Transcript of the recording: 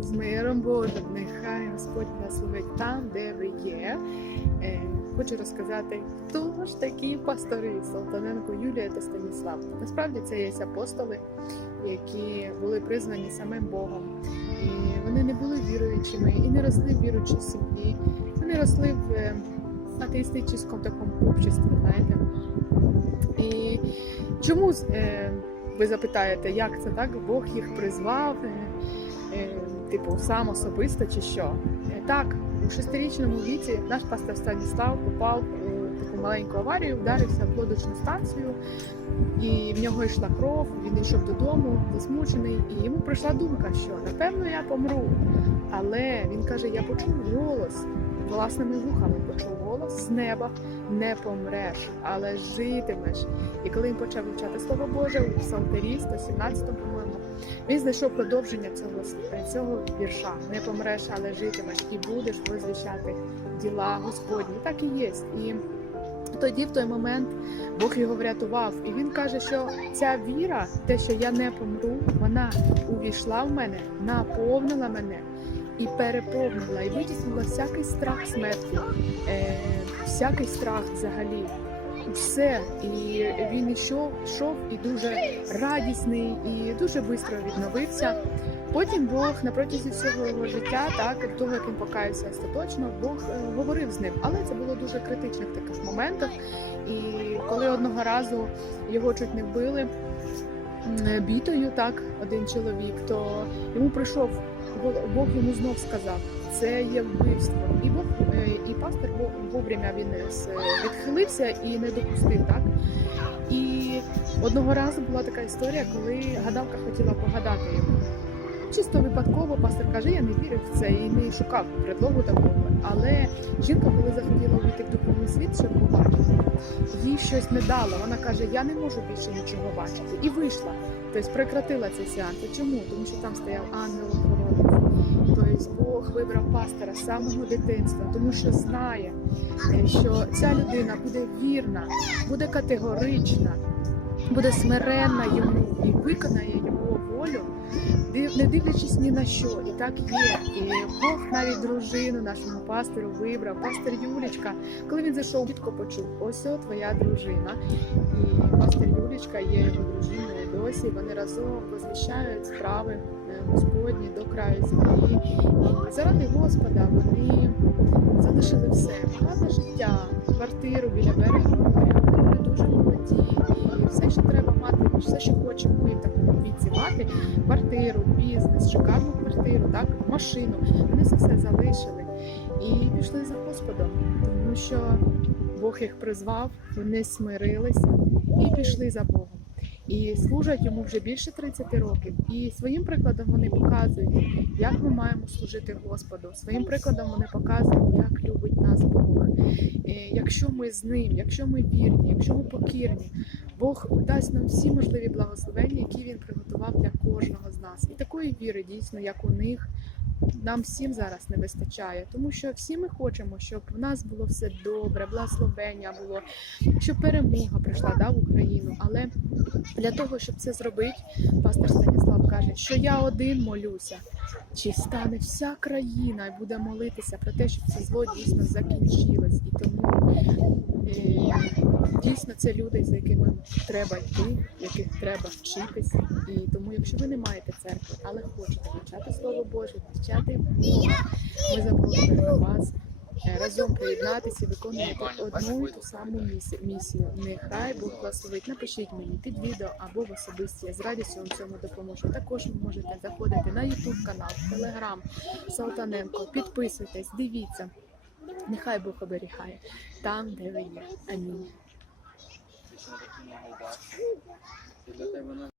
з миром Божим. Нехай Господь благословить там, де ви є. Е, Хочу розказати, хто ж такі пастори Салтаненко Юлія та Станіслав. Насправді це є апостоли, які були призвані самим Богом. І вони не були віруючими і не росли в сім'ї. Вони росли в е, атеїстичному такому обществі, знаєте. І чому е, ви запитаєте, як це так? Бог їх призвав, типу, сам особисто чи що? Е, так, у шестирічному віці наш пастор Станіслав попав у таку маленьку аварію, вдарився в лодочну станцію, і в нього йшла кров. Він йшов додому, засмучений, і йому прийшла думка, що напевно я помру. Але він каже: я почув голос власними вухами, почув голос з неба, не помреш, але житимеш. І коли він почав вивчати слово Боже у Псалтирі 117, по-моєму, він знайшов продовження цього цього вірша: не помреш, але житимеш, і будеш возвіщати діла Господні. Так і є. І тоді, в той момент, Бог його врятував, і він каже, що ця віра, те, що я не помру, вона увійшла в мене, наповнила мене і переповнила, і витіснила всякий страх смерті, е, всякий страх взагалі. Все, і він йшов, йшов і дуже радісний, і дуже швидко відновився. Потім Бог на протязі всього його життя, так того як він покаявся остаточно, Бог е, говорив з ним, але це було дуже критичних таких моментах. І коли одного разу його чуть не вбили бітою, так один чоловік, то йому прийшов Бог йому знов сказав, це є вбивство. І Бог е, і пастор вовремя він е, відхилився і не допустив так. І одного разу була така історія, коли гадалка хотіла погадати йому. Чисто випадково пастор каже, я не вірив в це і не шукав предлогу такого. Але жінка, коли захотіла увійти в духовний світ, щоб побачити, їй щось не дало. Вона каже, я не можу більше нічого бачити. І вийшла. Тобто прекратила цей сеанс. Чому? Тому що там стояв ангел охоронець. Тобто Бог вибрав пастора з самого дитинства, тому що знає, що ця людина буде вірна, буде категорична, буде смиренна йому і виконає його волю, не дивлячись ні на що. І так є. І Бог навіть дружину нашому пастору вибрав, пастор Юлічка. Коли він зайшов, чітко почув, ось о, твоя дружина. І пастор Юлічка є його дружиною досі. Вони разом возвіщають справи е, Господні до краю землі. Заради Господа вони залишили все, гарне життя, квартиру біля берега моря. Вони дуже молоді. Все, що треба мати, все, що хочемо ми в такому віці мати, квартиру, бізнес, шикарну квартиру, так, машину. Вони це все залишили і пішли за Господом, тому що Бог їх призвав, вони смирилися і пішли за Богом. І служать йому вже більше 30 років. І своїм прикладом вони показують, як ми маємо служити Господу. Своїм прикладом вони показують, як любить нас Бог. І якщо ми з ним, якщо ми вірні, якщо ми покірні, Бог дасть нам всі можливі благословення, які він приготував для кожного з нас. І такої віри, дійсно, як у них, нам всім зараз не вистачає, тому що всі ми хочемо, щоб в нас було все добре, благословення було, щоб перемога прийшла да, в Україну. Але для того, щоб це зробити, пастор Станіслав каже, що я один молюся, чи стане вся країна і буде молитися про те, щоб це зло дійсно закінчилось. І тому е, дійсно це люди, за якими треба йти, яких треба вчитися. І тому, якщо ви не маєте церкви, але хочете вивчати слово Боже, вивчати Бога, ми запрошуємо вас. е, Разом приєднатися і виконувати одну і ту саму місію. Нехай Бог благословить. Напишіть мені під відео або в особисті. Я з радістю вам цьому допоможу. Також ви можете заходити на YouTube канал, Telegram Салтаненко. Підписуйтесь, дивіться. Нехай Бог оберігає там, де ви є. Амінь. Для тебе